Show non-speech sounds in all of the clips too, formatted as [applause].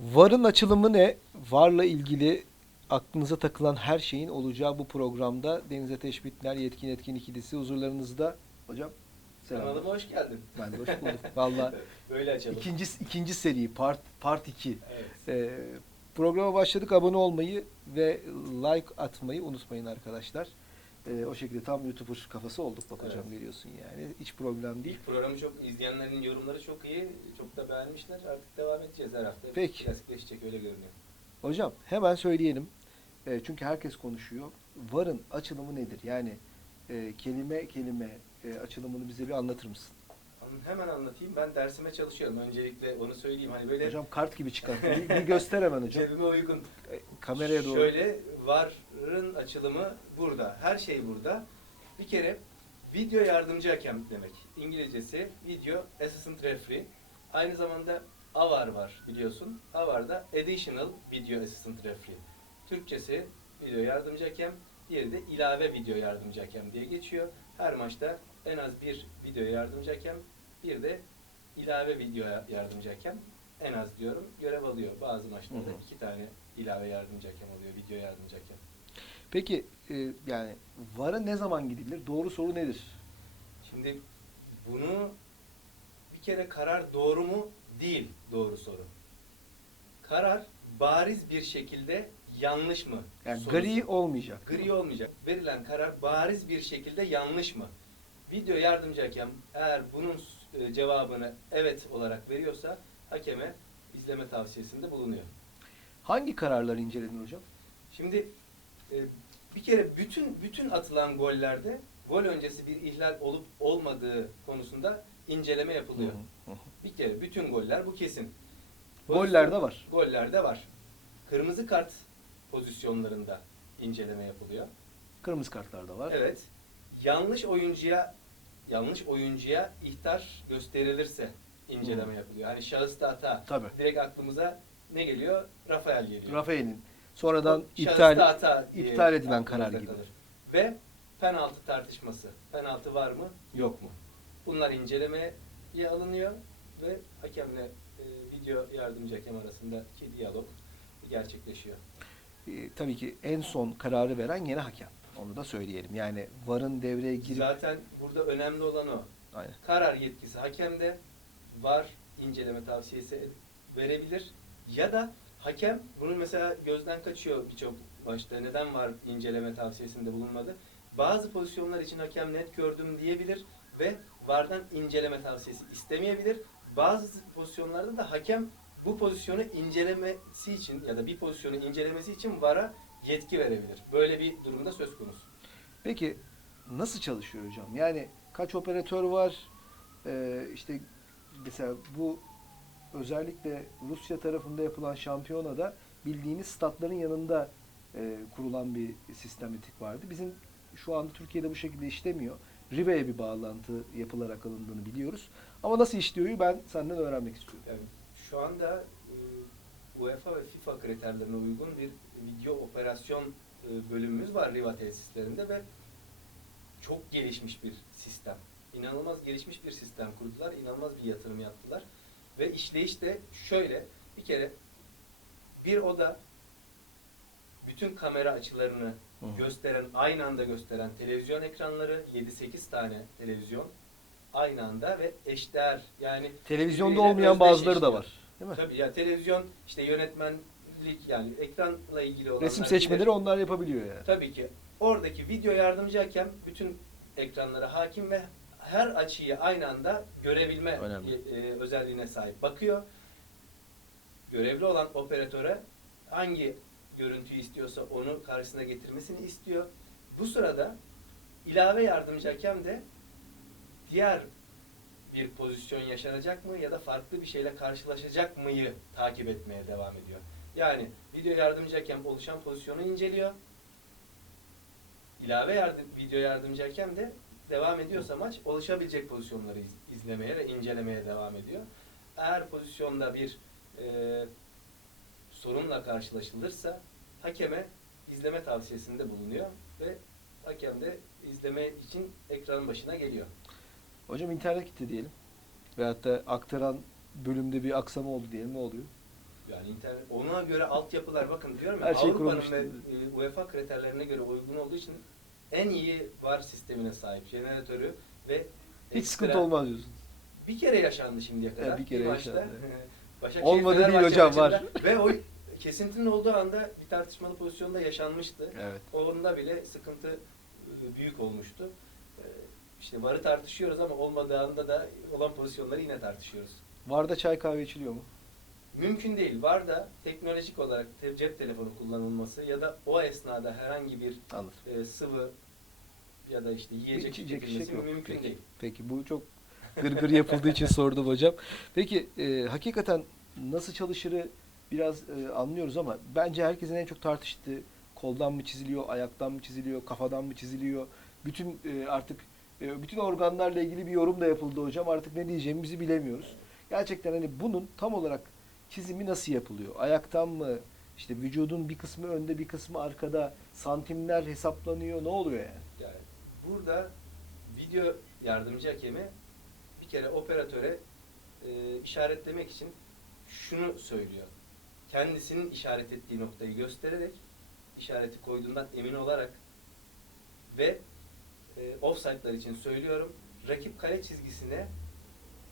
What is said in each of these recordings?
VAR'ın açılımı ne? VAR'la ilgili aklınıza takılan her şeyin olacağı bu programda Deniz Ateş Bitner, Yetkin Etkin ikilisi huzurlarınızda. Hocam selam. Kanalıma hoş geldin. Ben de hoş bulduk. Valla [laughs] Böyle açalım. ikinci, ikinci seri part, part 2. Evet. Ee, programa başladık. Abone olmayı ve like atmayı unutmayın arkadaşlar. Ee, o şekilde tam YouTuber kafası olduk bak hocam Evet. görüyorsun yani. Hiç problem değil. İlk programı çok izleyenlerin yorumları çok iyi. Çok da beğenmişler. Artık devam edeceğiz her hafta. Peki. Klasikleşecek öyle görünüyor. Hocam hemen söyleyelim. E, çünkü herkes konuşuyor. VAR'ın açılımı nedir? Yani e, kelime kelime e, açılımını bize bir anlatır mısın? Hemen anlatayım. Ben dersime çalışıyorum. Öncelikle onu söyleyeyim. Hani böyle Hocam kart gibi çıkar. [laughs] Bir, bir göster hemen hocam. cebime uygun. E, kameraya doğru. Şöyle VAR'ın açılımı burada. Her şey burada. Bir kere video yardımcı hakem demek. İngilizcesi Video Assistant Referee. Aynı zamanda AVAR var biliyorsun. AVAR'da Additional Video Assistant Referee. Türkçesi video yardımcı hakem, diğeri de ilave video yardımcı hakem diye geçiyor. Her maçta en az bir video yardımcı hakem, bir de ilave video yardımcı hakem en az diyorum görev alıyor. Bazı maçlarda Hı hı. iki tane ilave yardımcı hakem oluyor, video yardımcı hakem. Peki e, yani VAR'a ne zaman gidilir? Doğru soru nedir? Şimdi bunu bir kere karar doğru mu? Değil doğru soru. Karar bariz bir şekilde yanlış mı? Yani sorusu. gri olmayacak. Gri olmayacak. Verilen karar bariz bir şekilde yanlış mı? Video yardımcı hakem eğer bunun e, cevabını evet olarak veriyorsa hakeme izleme tavsiyesinde bulunuyor. Hangi kararlar incelenir hocam? Şimdi bir kere bütün bütün atılan gollerde gol öncesi bir ihlal olup olmadığı konusunda inceleme yapılıyor. Hı hı. Bir kere bütün goller bu kesin. Gollerde var. Gollerde var. Kırmızı kart pozisyonlarında inceleme yapılıyor. Kırmızı kartlar da var. Evet. Yanlış oyuncuya yanlış oyuncuya ihtar gösterilirse inceleme Hı. yapılıyor. Hani şahısta hata. Tabii. Direkt aklımıza ne geliyor? Rafael geliyor. Rafael'in sonradan Şahısta iptal hata diye iptal edilen aklımızda karar gibi. kalır. Ve penaltı tartışması. Penaltı var mı? Yok mu? Bunlar incelemeye alınıyor ve hakemle e, video yardımcı hakem arasındaki diyalog gerçekleşiyor. E, tabii ki en son kararı veren yine hakem. Onu da söyleyelim. Yani VAR'ın devreye girip Zaten burada önemli olan o. Aynen. Karar yetkisi hakemde var inceleme tavsiyesi verebilir ya da hakem bunu mesela gözden kaçıyor birçok maçta neden var inceleme tavsiyesinde bulunmadı. Bazı pozisyonlar için hakem net gördüm diyebilir ve vardan inceleme tavsiyesi istemeyebilir. Bazı pozisyonlarda da hakem bu pozisyonu incelemesi için ya da bir pozisyonu incelemesi için VAR'a yetki verebilir. Böyle bir durumda söz konusu. Peki nasıl çalışıyor hocam? Yani kaç operatör var? Ee, işte mesela bu özellikle Rusya tarafında yapılan şampiyonada bildiğiniz statların yanında e, kurulan bir sistematik vardı. Bizim şu anda Türkiye'de bu şekilde işlemiyor. Rive'ye bir bağlantı yapılarak alındığını biliyoruz. Ama nasıl işliyor ben senden öğrenmek istiyorum. Yani şu anda e, UEFA ve FIFA kriterlerine uygun bir video operasyon e, bölümümüz var Riva tesislerinde ve çok gelişmiş bir sistem. İnanılmaz gelişmiş bir sistem kurdular. inanılmaz bir yatırım yaptılar. Ve işleyiş de şöyle. Bir kere bir oda bütün kamera açılarını Hı gösteren, aynı anda gösteren televizyon ekranları, 7-8 tane televizyon aynı anda ve eşdeğer yani Televizyonda olmayan bazıları da özdeş var. Değil mi? Tabii ya televizyon işte yönetmenlik yani ekranla ilgili olanlar. Resim seçmeleri onlar yapabiliyor yani. Tabii ki oradaki video yardımcı hakem bütün ekranlara hakim ve her açıyı aynı anda görebilme Önemli. e, özelliğine sahip. Bakıyor. Görevli olan operatöre hangi görüntüyü istiyorsa onu karşısına getirmesini istiyor. Bu sırada ilave yardımcı hakem de diğer bir pozisyon yaşanacak mı ya da farklı bir şeyle karşılaşacak mıyı takip etmeye devam ediyor. Yani video yardımcı hakem oluşan pozisyonu inceliyor. İlave yardım, video yardımcı hakem de devam ediyorsa maç oluşabilecek pozisyonları iz- izlemeye ve incelemeye devam ediyor. Eğer pozisyonda bir e, sorunla karşılaşılırsa hakeme izleme tavsiyesinde bulunuyor ve hakem de izleme için ekranın başına geliyor. Hocam internet gitti diyelim. Veyahut da aktaran bölümde bir aksama oldu diyelim. Ne oluyor? Yani internet ona göre altyapılar bakın diyorum ya Her şey Avrupa'nın ve e, UEFA kriterlerine göre uygun olduğu için en iyi VAR sistemine sahip jeneratörü ve Hiç ekstra- sıkıntı olmaz diyorsun. Bir kere yaşandı şimdiye kadar. Evet, bir kere maçta. yaşandı. [laughs] Başakşehir Olmadı değil hocam, var. Ve o kesintinin olduğu anda bir tartışmalı pozisyonda yaşanmıştı. Evet. Onda bile sıkıntı e, büyük olmuştu. E, İşte varı tartışıyoruz ama olmadığı anda da olan pozisyonları yine tartışıyoruz. Varda çay kahve içiliyor mu? Mümkün değil. Var da teknolojik olarak te- cep telefonu kullanılması ya da o esnada herhangi bir Anladım. e, sıvı ya da işte yiyecek tüketilmesi yok. mümkün Peki. değil. Peki bu çok gırgır yapıldığı için sordum hocam. Peki e, hakikaten nasıl çalışırı biraz e, anlıyoruz ama bence herkesin en çok tartıştığı koldan mı çiziliyor, ayaktan mı çiziliyor, kafadan mı çiziliyor? Bütün e, artık e, bütün organlarla ilgili bir yorum da yapıldı hocam. Artık ne diyeceğimizi bilemiyoruz. Gerçekten hani bunun tam olarak çizimi nasıl yapılıyor? Ayaktan mı? İşte vücudun bir kısmı önde, bir kısmı arkada. Santimler hesaplanıyor. Ne oluyor yani? Yani burada video yardımcı hakemi bir kere operatöre e, işaretlemek için şunu söylüyor. Kendisinin işaret ettiği noktayı göstererek işareti koyduğundan emin olarak ve e, offside'lar için söylüyorum rakip kale çizgisine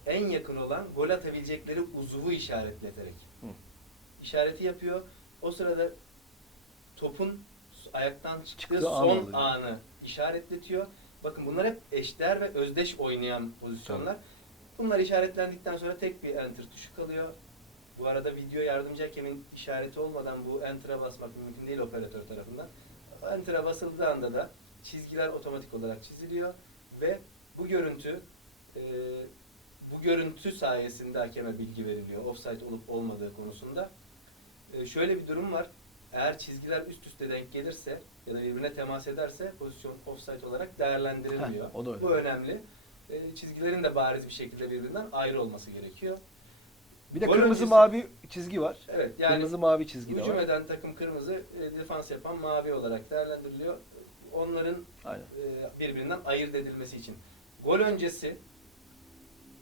en yakın olan gol atabilecekleri uzuvu işaretleterek Hı. işareti yapıyor. O sırada topun ayaktan çıktığı Çıktığı an son oluyor. anı işaretletiyor. Bakın bunlar hep eşdeğer ve özdeş oynayan pozisyonlar. Bunlar işaretlendikten sonra tek bir enter tuşu kalıyor. Bu arada video yardımcı hakemin işareti olmadan bu enter'a basmak mümkün değil operatör tarafından. Enter'a basıldığı anda da çizgiler otomatik olarak çiziliyor ve bu görüntü e, bu görüntü sayesinde hakeme bilgi veriliyor. Offside olup olmadığı konusunda. E, şöyle bir durum var. Eğer çizgiler üst üste denk gelirse ya da birbirine temas ederse pozisyon offside olarak değerlendirilmiyor. Heh, o da öyle. Bu önemli. E, çizgilerin de bariz bir şekilde birbirinden ayrı olması gerekiyor. Bir de Gol kırmızı öncesi- mavi çizgi var. Evet yani kırmızı mavi çizgi de hücum var. eden takım kırmızı, e, defans yapan mavi olarak değerlendiriliyor. Onların Aynen. e, birbirinden ayırt edilmesi için. Gol öncesi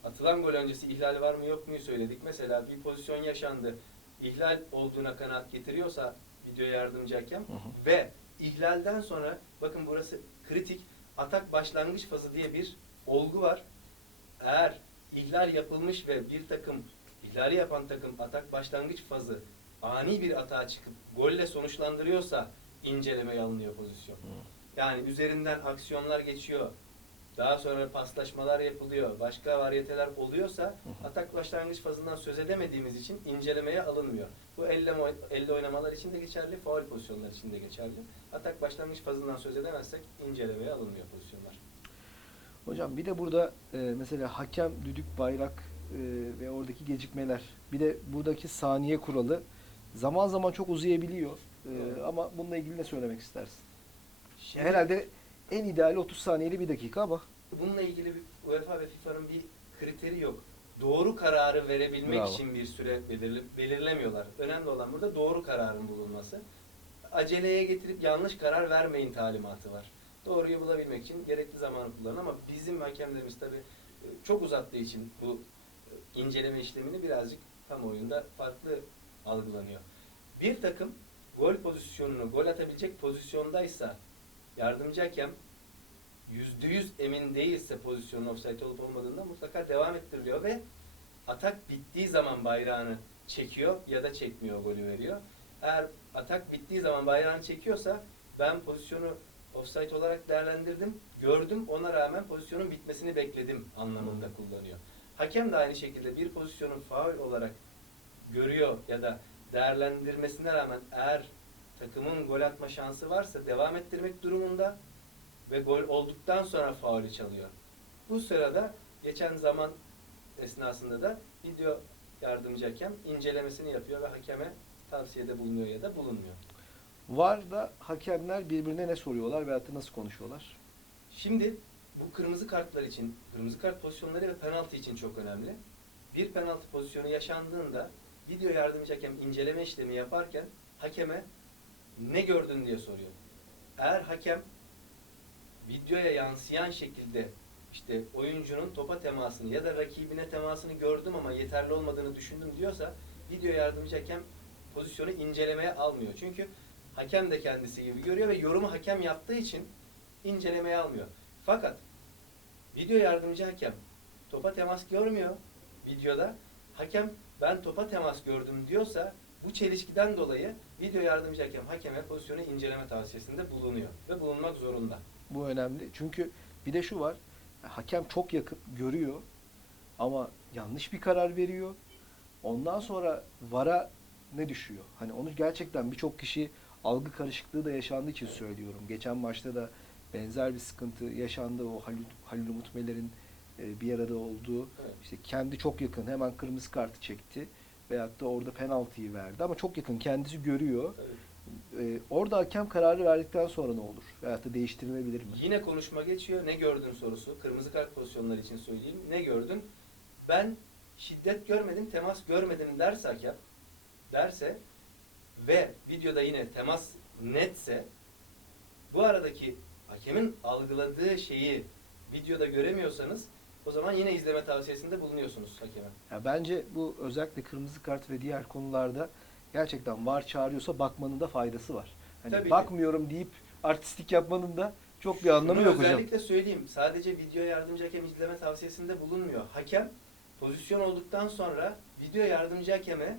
atılan gol öncesi ihlal var mı yok muyu söyledik. Mesela bir pozisyon yaşandı. İhlal olduğuna kanaat getiriyorsa video yardımcı hakem Hı hı. ve ihlalden sonra bakın burası kritik atak başlangıç fazı diye bir olgu var. Eğer ihlal yapılmış ve bir takım ihlali yapan takım atak başlangıç fazı ani bir atağa çıkıp golle sonuçlandırıyorsa incelemeye alınıyor pozisyon. Yani üzerinden aksiyonlar geçiyor. Daha sonra paslaşmalar yapılıyor. Başka varyeteler oluyorsa atak başlangıç fazından söz edemediğimiz için incelemeye alınmıyor. Bu elle, elle oynamalar için de geçerli, faul pozisyonlar için de geçerli. Atak başlangıç fazından söz edemezsek incelemeye alınmıyor pozisyonlar. Hocam bir de burada e, mesela hakem, düdük, bayrak e, ve oradaki gecikmeler. Bir de buradaki saniye kuralı zaman zaman çok uzayabiliyor. E, Evet. ama bununla ilgili ne söylemek istersin? Şimdi Herhalde en ideali 30 saniyeli bir dakika ama bununla ilgili bir UEFA ve FIFA'nın bir kriteri yok. Doğru kararı verebilmek Bravo. için bir süre belirli, belirlemiyorlar. Önemli olan burada doğru kararın bulunması. Aceleye getirip yanlış karar vermeyin talimatı var. Doğruyu bulabilmek için gerekli zamanı kullanın ama bizim hakemlerimiz tabi çok uzattığı için bu e, inceleme işlemini birazcık kamuoyunda farklı algılanıyor. Bir takım gol pozisyonunu gol atabilecek pozisyondaysa yardımcı hakem yüzde yüz emin değilse pozisyonun offside olup olmadığında mutlaka devam ettiriliyor ve atak bittiği zaman bayrağını çekiyor ya da çekmiyor golü veriyor. Eğer atak bittiği zaman bayrağını çekiyorsa ben pozisyonu offside olarak değerlendirdim, gördüm ona rağmen pozisyonun bitmesini bekledim anlamında kullanıyor. Hakem de aynı şekilde bir pozisyonun faul olarak görüyor ya da değerlendirmesine rağmen eğer takımın gol atma şansı varsa devam ettirmek durumunda ve gol olduktan sonra faulü çalıyor. Bu sırada geçen zaman esnasında da video yardımcı hakem incelemesini yapıyor ve hakeme tavsiyede bulunuyor ya da bulunmuyor. var da hakemler birbirine ne soruyorlar veyahut da nasıl konuşuyorlar? Şimdi bu kırmızı kartlar için, kırmızı kart pozisyonları ve penaltı için çok önemli. Bir penaltı pozisyonu yaşandığında video yardımcı hakem inceleme işlemi yaparken hakeme ne gördün diye soruyor. Eğer hakem videoya yansıyan şekilde işte oyuncunun topa temasını ya da rakibine temasını gördüm ama yeterli olmadığını düşündüm diyorsa video yardımcı hakem pozisyonu incelemeye almıyor. Çünkü hakem de kendisi gibi görüyor ve yorumu hakem yaptığı için incelemeye almıyor. Fakat video yardımcı hakem topa temas görmüyor videoda. Hakem ben topa temas gördüm diyorsa bu çelişkiden dolayı video yardımcı hakem hakeme pozisyonu inceleme tavsiyesinde bulunuyor ve bulunmak zorunda. Bu önemli. Çünkü bir de şu var. Hakem çok yakın görüyor ama yanlış bir karar veriyor. Ondan sonra VAR'a ne düşüyor? Hani onu gerçekten birçok kişi algı karışıklığı da yaşandığı için söylüyorum. Geçen maçta da benzer bir sıkıntı yaşandı. O Halil, Halil Umut Meler'in e, bir arada olduğu Evet. işte kendi çok yakın hemen kırmızı kartı çekti veyahut da orada penaltıyı verdi ama çok yakın kendisi görüyor. Evet. E, orada hakem kararı verdikten sonra ne olur? Veyahut da değiştirilebilir mi? Yine konuşma geçiyor. Ne gördün sorusu. Kırmızı kart pozisyonları için söyleyeyim. Ne gördün? Ben şiddet görmedim, temas görmedim derse hakem, derse ve videoda yine temas netse bu aradaki hakemin algıladığı şeyi videoda göremiyorsanız o zaman yine izleme tavsiyesinde bulunuyorsunuz hakeme. Ya bence bu özellikle kırmızı kart ve diğer konularda gerçekten var çağırıyorsa bakmanın da faydası var. Hani Tabii ki. bakmıyorum deyip artistik yapmanın da çok bir anlamı Şunu yok hocam. Özellikle söyleyeyim. Sadece video yardımcı hakem izleme tavsiyesinde bulunmuyor. Hakem pozisyon olduktan sonra video yardımcı hakeme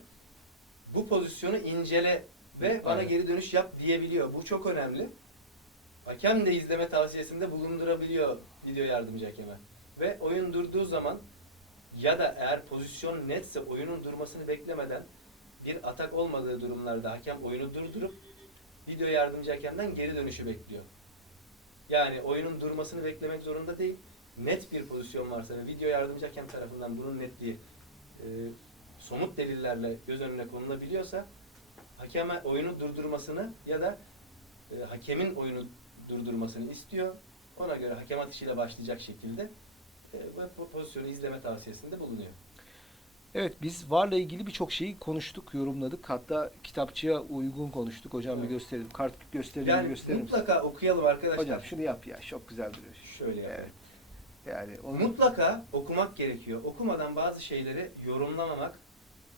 bu pozisyonu incele ve bana Aynen. geri dönüş yap diyebiliyor. Bu çok önemli. Hakem de izleme tavsiyesinde bulundurabiliyor video yardımcı hakeme. Ve oyun durduğu zaman ya da eğer pozisyon netse oyunun durmasını beklemeden bir atak olmadığı durumlarda hakem oyunu durdurup video yardımcı hakemden geri dönüşü bekliyor. Yani oyunun durmasını beklemek zorunda değil. Net bir pozisyon varsa ve video yardımcı hakem tarafından bunun netliği e, somut delillerle göz önüne konulabiliyorsa hakeme oyunu durdurmasını ya da e, hakemin oyunu durdurmasını istiyor. Ona göre hakem atışıyla başlayacak şekilde bu pozisyonu izleme tavsiyesinde bulunuyor. Evet biz VAR'la ilgili birçok şeyi konuştuk, yorumladık. Hatta kitapçıya uygun konuştuk. Hocam bir Evet. gösterelim. Kart gösterelim Yani gösterir misin? mutlaka okuyalım arkadaşlar. Hocam şunu yap ya. Çok güzel duruyor. Şöyle yapalım. Evet. Yani onu Mutlaka okumak gerekiyor. Okumadan bazı şeyleri yorumlamamak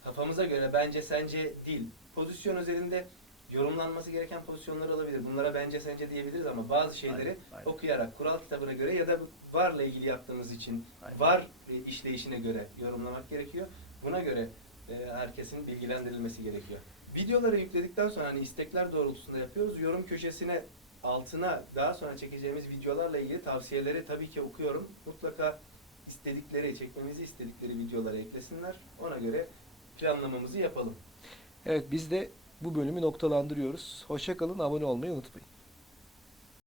kafamıza göre bence sence değil. Pozisyon özelinde yorumlanması gereken pozisyonlar olabilir. Bunlara bence sence diyebiliriz ama bazı şeyleri Aynen, aynen. okuyarak kural kitabına göre ya da VAR'la ilgili yaptığımız için Aynen. VAR işleyişine göre yorumlamak gerekiyor. Buna göre e, herkesin bilgilendirilmesi gerekiyor. Videoları yükledikten sonra hani istekler doğrultusunda yapıyoruz. Yorum köşesine altına daha sonra çekeceğimiz videolarla ilgili tavsiyeleri tabii ki okuyorum. Mutlaka istedikleri, çekmemizi istedikleri videoları eklesinler. Ona göre planlamamızı yapalım. Evet biz de bu bölümü noktalandırıyoruz. Hoşça kalın, abone olmayı unutmayın.